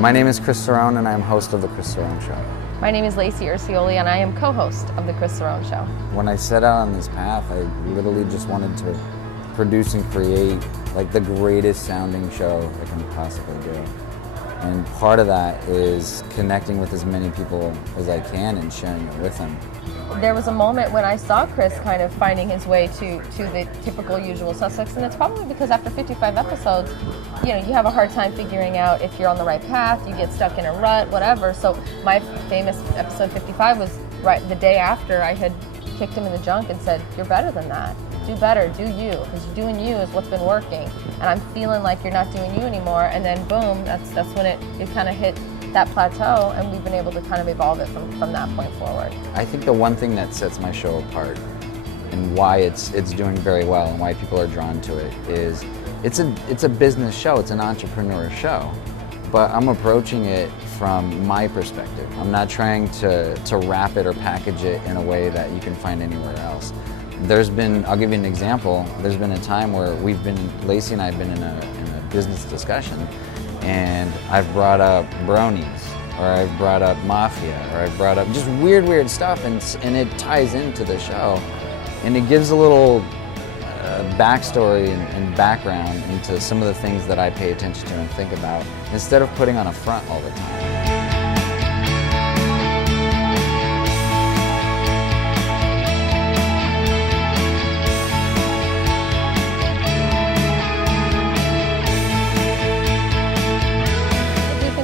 My name is Chris Cerrone, and I am host of The Chris Cerrone Show. My name is Laci Urcioli, and I am co-host of The Chris Cerrone Show. When I set out on this path, I literally just wanted to produce and create like the greatest sounding show I can possibly do. And part of that is connecting with as many people as I can and sharing it with them. There was a moment when I saw Chris kind of finding his way to the typical usual suspects, and it's probably because after 55 episodes, you have a hard time figuring out if you're on the right path, you get stuck in a rut, whatever. So my famous episode 55 was right the day after I had kicked him in the junk and said, "You're better than that. Do better, do you, because doing you is what's been working, and I'm feeling like you're not doing you anymore." And then boom, that's when it kind of hit that plateau, and we've been able to kind of evolve it from that point forward. I think the one thing that sets my show apart and why it's doing very well and why people are drawn to it is it's a business show, it's an entrepreneur show, but I'm approaching it from my perspective. I'm not trying to wrap it or package it in a way that you can find anywhere else. I'll give you an example, there's been a time where Laci and I have been in a business discussion, and I've brought up bronies, or I've brought up mafia, or I've brought up just weird stuff, and it ties into the show, and it gives a little backstory and background into some of the things that I pay attention to and think about, instead of putting on a front all the time.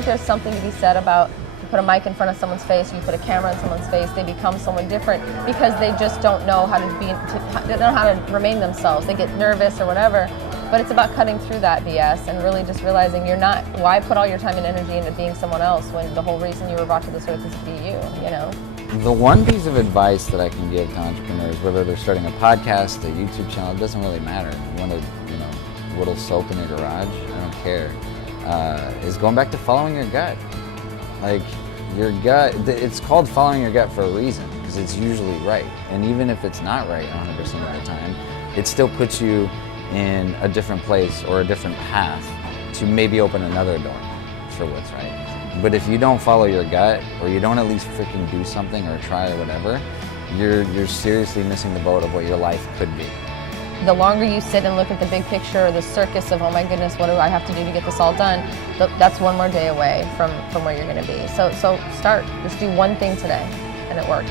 There's something to be said about you put a mic in front of someone's face, you put a camera in someone's face, they become someone different because they just don't know how they don't know how to remain themselves. They get nervous or whatever. But it's about cutting through that BS and really just realizing you're not. Why put all your time and energy into being someone else when the whole reason you were brought to this earth is to be you? The one piece of advice that I can give to entrepreneurs, whether they're starting a podcast, a YouTube channel, it doesn't really matter. You want to whittle soap in your garage, I don't care. Is going back to following your gut. Like, your gut, it's called following your gut for a reason, because it's usually right. And even if it's not right 100% of the time, it still puts you in a different place or a different path to maybe open another door for what's right. But if you don't follow your gut, or you don't at least freaking do something or try or whatever, you're seriously missing the boat of what your life could be. The longer you sit and look at the big picture, or the circus of, oh my goodness, what do I have to do to get this all done, that's one more day away from where you're going to be. So start. Just do one thing today, and it works.